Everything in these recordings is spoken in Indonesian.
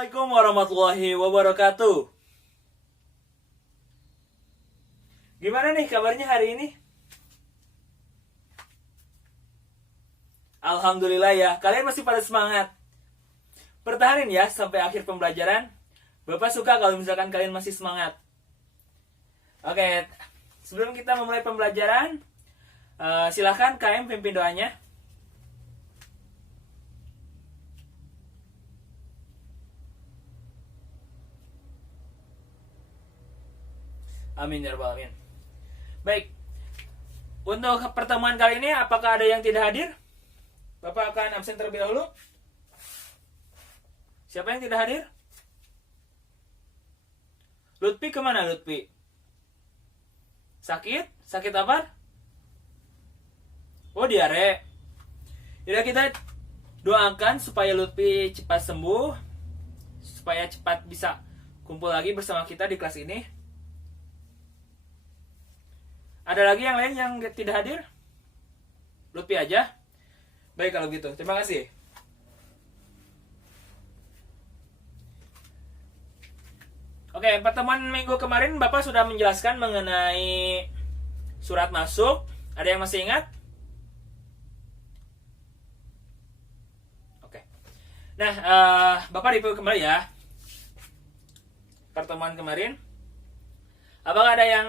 Assalamualaikum warahmatullahi wabarakatuh. Gimana nih kabarnya hari ini? Alhamdulillah ya, kalian masih pada semangat. Pertahanin ya sampai akhir pembelajaran. Bapak suka kalau misalkan kalian masih semangat. Oke, sebelum kita memulai pembelajaran, silahkan KM pimpin doanya. Amin ya rabbal alamin. Baik, untuk pertemuan kali ini apakah ada yang tidak hadir? Bapak akan absen terlebih dahulu. Siapa yang tidak hadir? Lutfi kemana Lutfi? Sakit? Sakit apa? Oh, diare. Jadi kita doakan supaya Lutfi cepat sembuh, supaya cepat bisa kumpul lagi bersama kita di kelas ini. Ada lagi yang lain yang tidak hadir? Lutfi aja? Baik kalau gitu, terima kasih. Oke, pertemuan minggu kemarin Bapak sudah menjelaskan mengenai surat masuk. Ada yang masih ingat? Oke. Nah, Bapak review kembali ya. Pertemuan kemarin. Apakah ada yang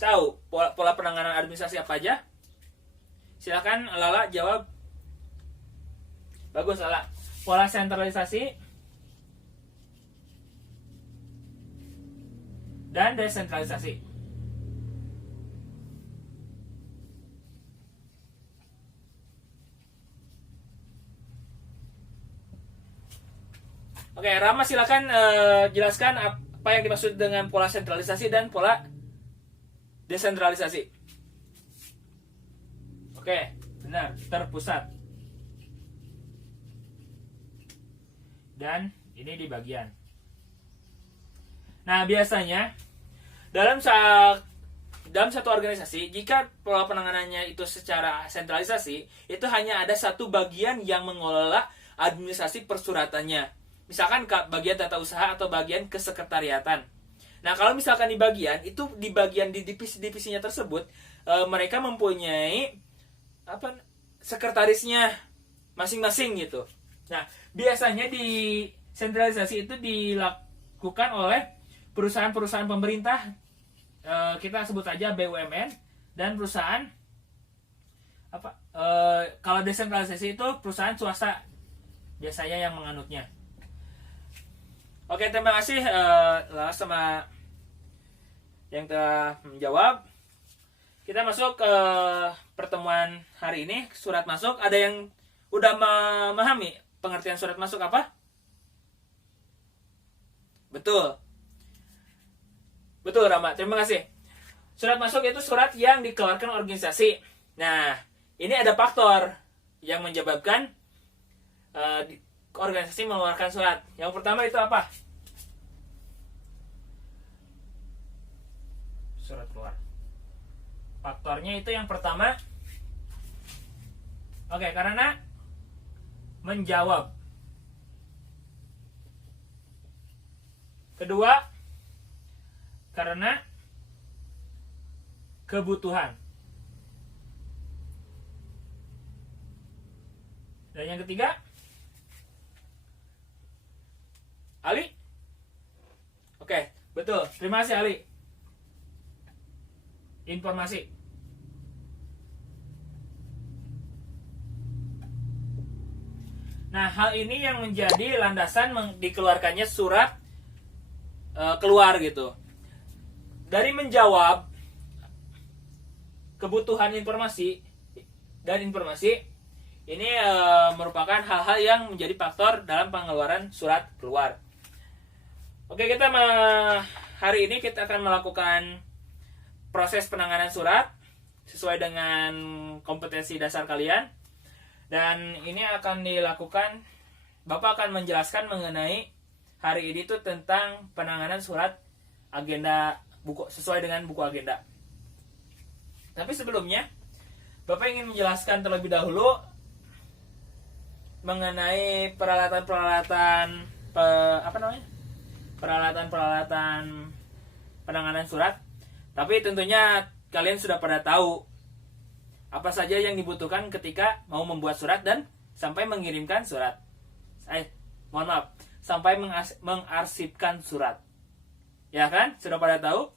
tahu pola penanganan administrasi apa aja? Silakan Lala jawab. Bagus Lala. Pola sentralisasi dan desentralisasi. Oke, Rama silakan jelaskan apa yang dimaksud dengan pola sentralisasi dan pola desentralisasi. Oke, benar, terpusat. Dan ini di bagian. Nah, biasanya dalam satu organisasi, jika pola penanganannya itu secara sentralisasi, itu hanya ada satu bagian yang mengelola administrasi persuratannya. Misalkan bagian tata usaha atau bagian kesekretariatan. Nah, kalau misalkan di bagian di divisi-divisinya tersebut, mereka mempunyai sekretarisnya masing-masing gitu. Nah, biasanya di sentralisasi itu dilakukan oleh perusahaan-perusahaan pemerintah, kita sebut aja BUMN, dan perusahaan kalau desentralisasi itu perusahaan swasta biasanya yang menganutnya. Oke, terima kasih sama yang telah menjawab. Kita masuk ke pertemuan hari ini, surat masuk. Ada yang udah memahami pengertian surat masuk apa? Betul. Betul Rama, terima kasih. Surat masuk itu surat yang dikeluarkan organisasi. Nah, ini ada faktor yang menyebabkan organisasi mengeluarkan surat. Yang pertama itu apa? Surat keluar. Faktornya itu yang pertama, karena menjawab. Kedua, karena kebutuhan. Dan yang ketiga, Ali? Oke, betul. Terima kasih Ali. Informasi. Nah, hal ini yang menjadi landasan dikeluarkannya surat keluar gitu. Dari menjawab kebutuhan informasi dan informasi, ini merupakan hal-hal yang menjadi faktor dalam pengeluaran surat keluar. Oke, hari ini kita akan melakukan proses penanganan surat sesuai dengan kompetensi dasar kalian. Dan ini akan dilakukan, Bapak akan menjelaskan mengenai hari ini tuh tentang penanganan surat agenda buku sesuai dengan buku agenda. Tapi sebelumnya Bapak ingin menjelaskan terlebih dahulu mengenai peralatan-peralatan peralatan-peralatan penanganan surat. Tapi tentunya kalian sudah pada tahu apa saja yang dibutuhkan ketika mau membuat surat dan sampai mengirimkan surat. Sampai mengarsipkan surat. Ya kan? Sudah pada tahu?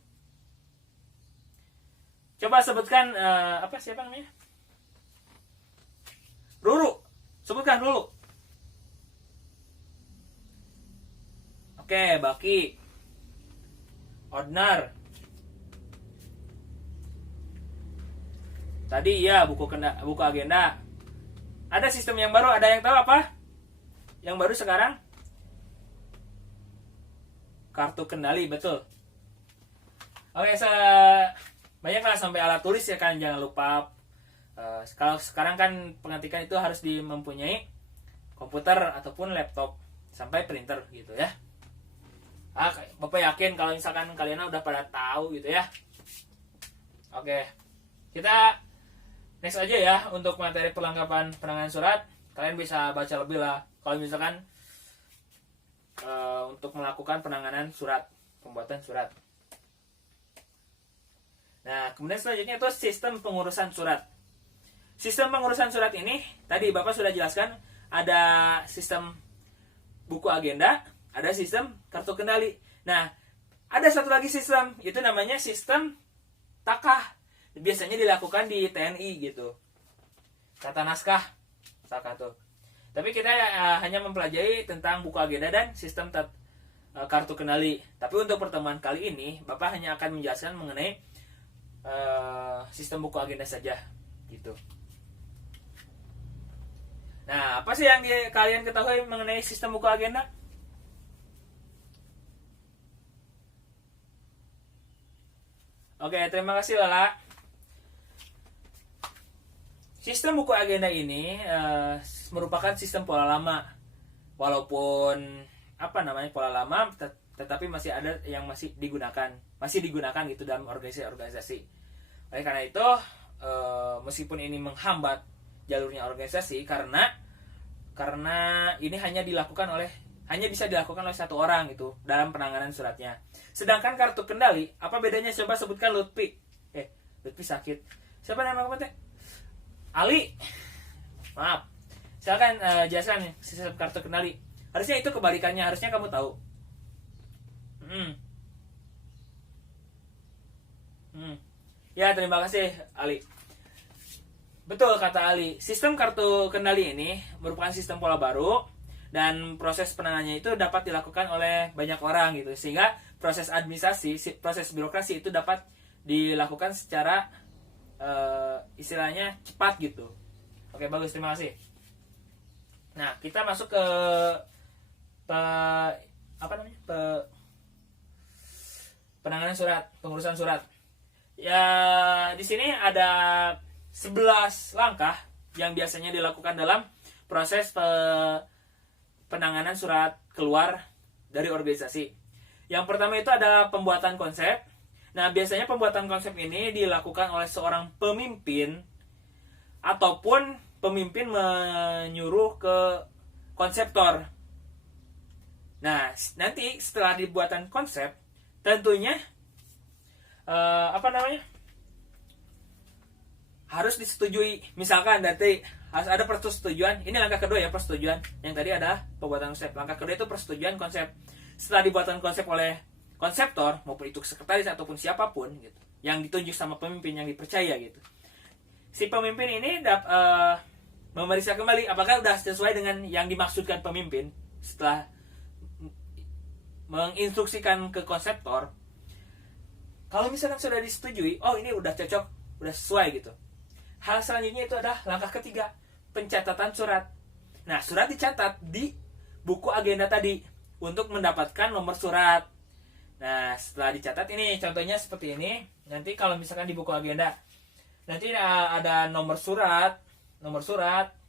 Coba sebutkan siapa namanya? Ruru. Sebutkan dulu. Oke, Baki. Odnar. Tadi iya buku agenda. Ada sistem yang baru, ada yang tahu apa? Yang baru sekarang? Kartu kendali, betul. Oke, banyaklah sampai alat tulis ya kan, jangan lupa. Kalau sekarang kan pengetikan itu harus mempunyai komputer ataupun laptop sampai printer gitu ya. Bapak yakin kalau misalkan kalian udah pada tahu gitu ya. Oke, kita next aja ya untuk materi perlengkapan penanganan surat. Kalian bisa baca lebih lah kalau misalkan untuk melakukan penanganan surat, pembuatan surat. Nah, kemudian selanjutnya itu sistem pengurusan surat. Sistem pengurusan surat ini tadi Bapak sudah jelaskan, ada sistem buku agenda, ada sistem kartu kendali. Nah, ada satu lagi sistem, itu namanya sistem takah. Biasanya dilakukan di TNI gitu. Tata naskah, tuh. Tapi kita hanya mempelajari tentang buku agenda dan sistem kartu kendali. Tapi untuk pertemuan kali ini, Bapak hanya akan menjelaskan mengenai sistem buku agenda saja gitu. Nah, apa sih yang kalian ketahui mengenai sistem buku agenda? Oke, terima kasih Lala. Sistem buku agenda ini merupakan sistem pola lama. Walaupun pola lama, tetapi masih ada yang masih digunakan gitu dalam organisasi-organisasi. Oleh karena itu, meskipun ini menghambat jalurnya organisasi karena ini hanya bisa dilakukan oleh satu orang gitu dalam penanganan suratnya. Sedangkan kartu kendali, apa bedanya? Coba sebutkan Lutfi. Lutfi sakit. Siapa nama kamu teh? Ali. Maaf. Silakan jelaskan sistem kartu kendali. Harusnya itu kebalikannya, harusnya kamu tahu. Ya, terima kasih Ali. Betul kata Ali, sistem kartu kendali ini merupakan sistem pola baru dan proses penanganannya itu dapat dilakukan oleh banyak orang gitu, sehingga proses administrasi, proses birokrasi itu dapat dilakukan secara istilahnya cepat gitu. Oke, bagus, terima kasih. Nah, kita masuk ke penanganan surat, pengurusan surat. Ya, di sini ada 11 langkah yang biasanya dilakukan dalam proses penanganan surat keluar dari organisasi. Yang pertama itu adalah pembuatan konsep. Nah, biasanya pembuatan konsep ini dilakukan oleh seorang pemimpin ataupun pemimpin menyuruh ke konseptor. Nah, nanti setelah dibuatan konsep, tentunya harus disetujui. Misalkan nanti harus ada persetujuan. Ini langkah kedua ya, persetujuan. Yang tadi adalah pembuatan konsep. Langkah kedua itu persetujuan konsep. Setelah dibuatan konsep oleh konseptor, maupun itu sekretaris ataupun siapapun gitu, yang ditunjuk sama pemimpin yang dipercaya gitu, si pemimpin ini memeriksa kembali apakah sudah sesuai dengan yang dimaksudkan pemimpin. Setelah menginstruksikan ke konseptor, kalau misalkan sudah disetujui, oh ini udah cocok, udah sesuai gitu. Hal selanjutnya itu adalah langkah ketiga, pencatatan surat. Nah, surat dicatat di buku agenda tadi untuk mendapatkan nomor surat. Nah, setelah dicatat ini contohnya seperti ini. Nanti kalau misalkan di buku agenda, nanti ada nomor surat,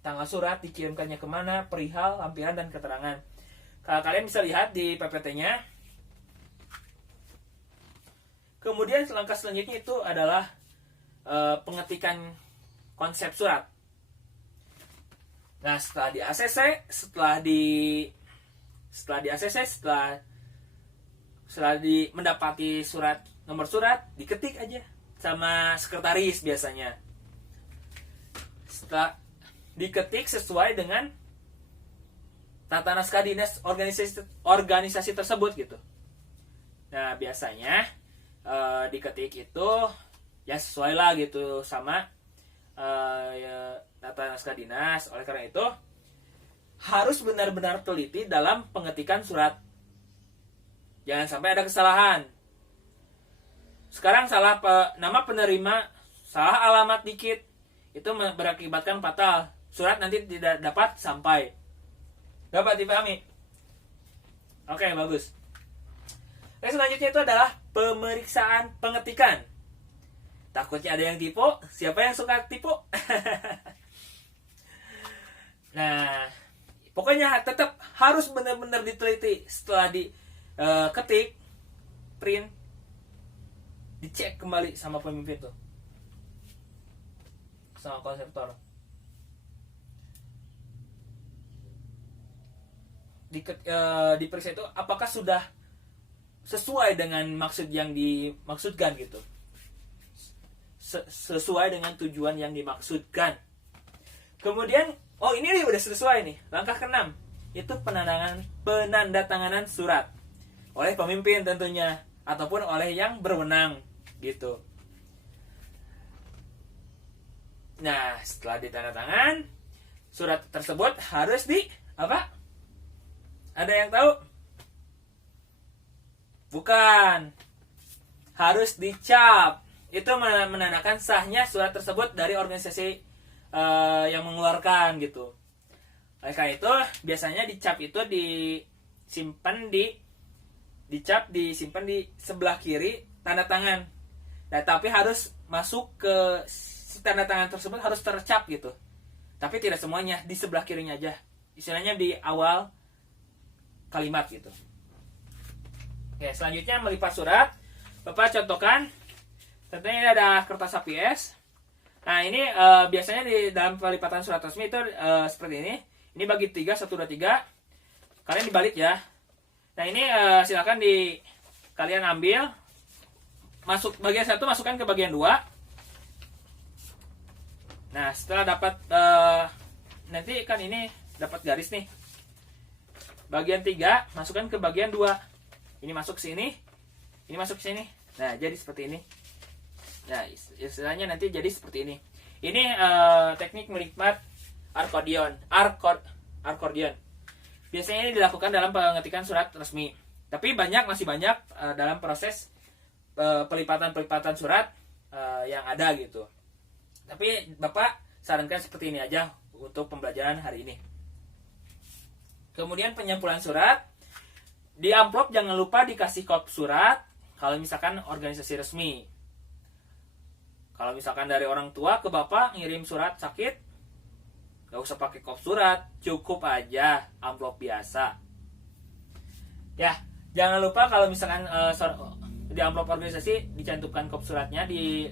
tanggal surat, dikirimkannya kemana, perihal, lampiran, dan keterangan. Kalau kalian bisa lihat di PPT-nya. Kemudian langkah selanjutnya itu adalah pengetikan konsep surat. Nah, setelah di ACC, setelah mendapati nomor surat, diketik aja sama sekretaris biasanya. Setelah diketik sesuai dengan tata naskah dinas organisasi tersebut gitu. Nah, biasanya diketik itu ya sesuai lah gitu sama tata naskah dinas. Oleh karena itu harus benar-benar teliti dalam pengetikan surat. Jangan sampai ada kesalahan. Sekarang salah nama penerima, salah alamat dikit, itu berakibatkan fatal. Surat nanti tidak dapat sampai. Dapat dipahami? Oke, bagus. Yang selanjutnya itu adalah pemeriksaan pengetikan. Takutnya ada yang tipu. Siapa yang suka tipu? Nah, pokoknya tetap harus benar-benar diteliti. Setelah diketik, print, dicek kembali sama pemimpin tuh, sama konseptor. Diperiksa itu apakah sudah sesuai dengan maksud yang dimaksudkan gitu, sesuai dengan tujuan yang dimaksudkan. Kemudian ini udah sesuai nih. Langkah ke-6 itu penandatanganan surat oleh pemimpin tentunya, ataupun oleh yang berwenang gitu. Nah, setelah ditandatangan, surat tersebut harus ada yang tahu? Bukan. Harus dicap. Itu menandakan sahnya surat tersebut dari organisasi yang mengeluarkan gitu. Oleh karena itu, biasanya dicap itu disimpan di sebelah kiri tanda tangan. Nah, tapi harus masuk ke si tanda tangan tersebut harus tercap gitu. Tapi tidak semuanya, di sebelah kirinya aja. Istilahnya di awal kalimat gitu. Oke, selanjutnya melipat surat. Bapak contohkan. Tentunya ini ada kertas HPS. Nah, ini biasanya di dalam pelipatan surat resmi itu seperti ini. Ini bagi 3, 1, 2, 3. Kalian dibalik ya. Nah, ini silakan kalian ambil. Masuk bagian 1, masukkan ke bagian 2. Nah, setelah dapat nanti kan ini dapat garis nih. Bagian 3 masukkan ke bagian 2. Ini masuk sini. Ini masuk sini. Nah, jadi seperti ini. Nah, istilahnya nanti jadi seperti ini. Ini teknik melipat akordion. Biasanya ini dilakukan dalam pengetikan surat resmi. Tapi masih banyak dalam proses pelipatan surat yang ada gitu. Tapi Bapak sarankan seperti ini aja untuk pembelajaran hari ini. Kemudian penyampulan surat. Di amplop jangan lupa dikasih kop surat kalau misalkan organisasi resmi. Kalau misalkan dari orang tua ke Bapak ngirim surat sakit, gak usah pakai kop surat, cukup aja amplop biasa. Ya, jangan lupa kalau misalkan di amplop organisasi dicantumkan kop suratnya di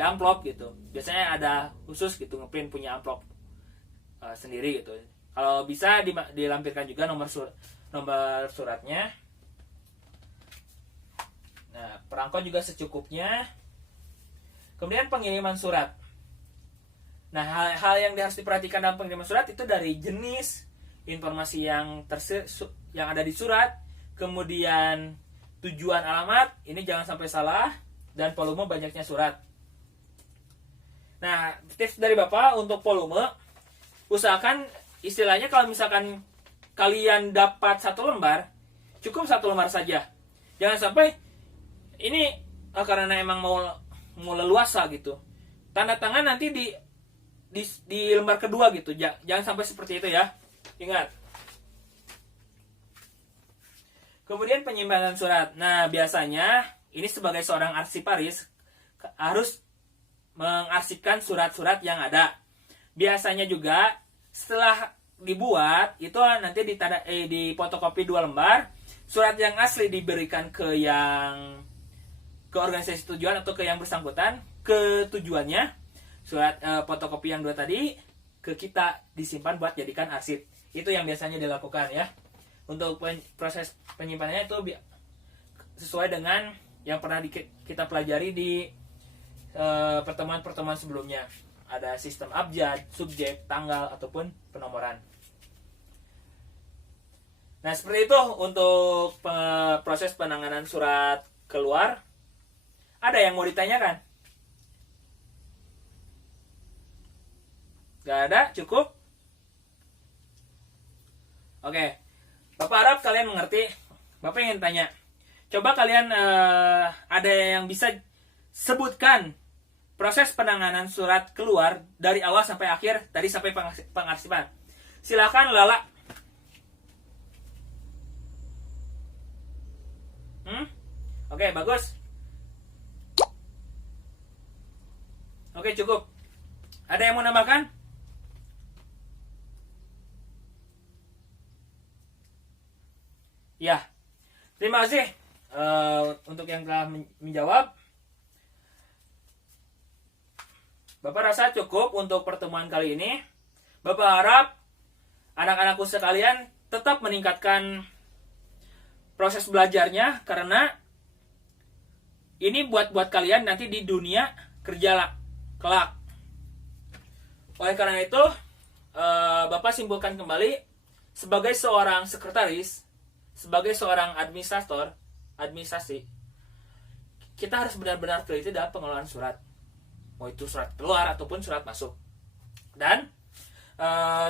amplop gitu. Biasanya ada khusus gitu, ngeprint punya amplop sendiri gitu. Kalau bisa dilampirkan juga nomor suratnya. Nah, perangko juga secukupnya. Kemudian pengiriman surat. Nah, hal yang harus diperhatikan dalam pengiriman surat itu dari jenis informasi yang ada di surat, kemudian tujuan alamat, ini jangan sampai salah, dan volume banyaknya surat. Nah, tips dari Bapak untuk volume, usahakan istilahnya kalau misalkan kalian dapat 1 lembar, cukup 1 lembar saja. Jangan sampai ini karena emang mau leluasa gitu, tanda tangan nanti di lembar kedua gitu. Jangan sampai seperti itu ya. Ingat. Kemudian penyimpanan surat. Nah, biasanya ini sebagai seorang arsiparis harus mengarsipkan surat-surat yang ada. Biasanya juga setelah dibuat itu nanti di fotokopi 2 lembar. Surat yang asli diberikan ke organisasi tujuan atau ke yang bersangkutan, ke tujuannya. Surat fotokopi yang 2 tadi ke kita disimpan buat jadikan arsip. Itu yang biasanya dilakukan ya. Untuk proses penyimpanannya itu sesuai dengan yang pernah kita pelajari di pertemuan-pertemuan sebelumnya. Ada sistem abjad, subjek, tanggal, ataupun penomoran. Nah, seperti itu untuk proses penanganan surat keluar. Ada yang mau ditanyakan? Gak ada? Cukup? Oke. Bapak harap kalian mengerti. Bapak ingin tanya. Coba kalian ada yang bisa sebutkan proses penanganan surat keluar dari awal sampai akhir, tadi sampai pengarsipan. Silakan Lala. Oke, bagus. Oke, cukup. Ada yang mau nambahkan? Ya, terima kasih untuk yang telah menjawab. Bapak rasa cukup untuk pertemuan kali ini. Bapak harap anak-anakku sekalian tetap meningkatkan proses belajarnya, karena ini buat kalian nanti di dunia kerja kelak. Oleh karena itu, Bapak simpulkan kembali, sebagai seorang sekretaris, sebagai seorang administrasi, kita harus benar-benar teliti dalam pengelolaan surat, mau itu surat keluar ataupun surat masuk. Dan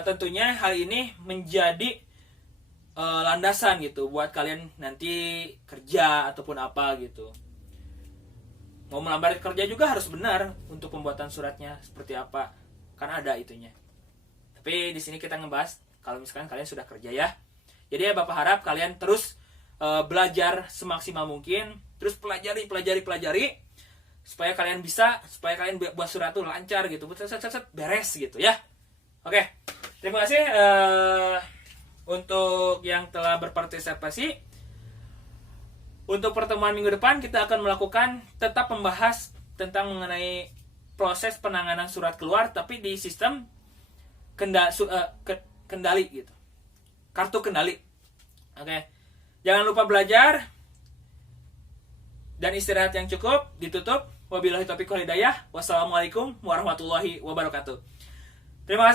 tentunya hal ini menjadi landasan gitu buat kalian nanti kerja ataupun apa gitu. Mau melamar kerja juga harus benar untuk pembuatan suratnya seperti apa, kan ada itunya. Tapi di sini kita ngebahas kalau misalkan kalian sudah kerja ya. Jadi ya Bapak harap kalian terus belajar semaksimal mungkin, terus pelajari supaya kalian buat surat tuh lancar gitu, beres gitu ya. Oke, terima kasih untuk yang telah berpartisipasi. Untuk pertemuan minggu depan kita akan melakukan tetap membahas tentang mengenai proses penanganan surat keluar, tapi di sistem kendali gitu, kartu kendali. Oke, jangan lupa belajar dan istirahat yang cukup. Ditutup. Wabillahi taufiq wal hidayah. Wassalamualaikum warahmatullahi wabarakatuh. Terima kasih.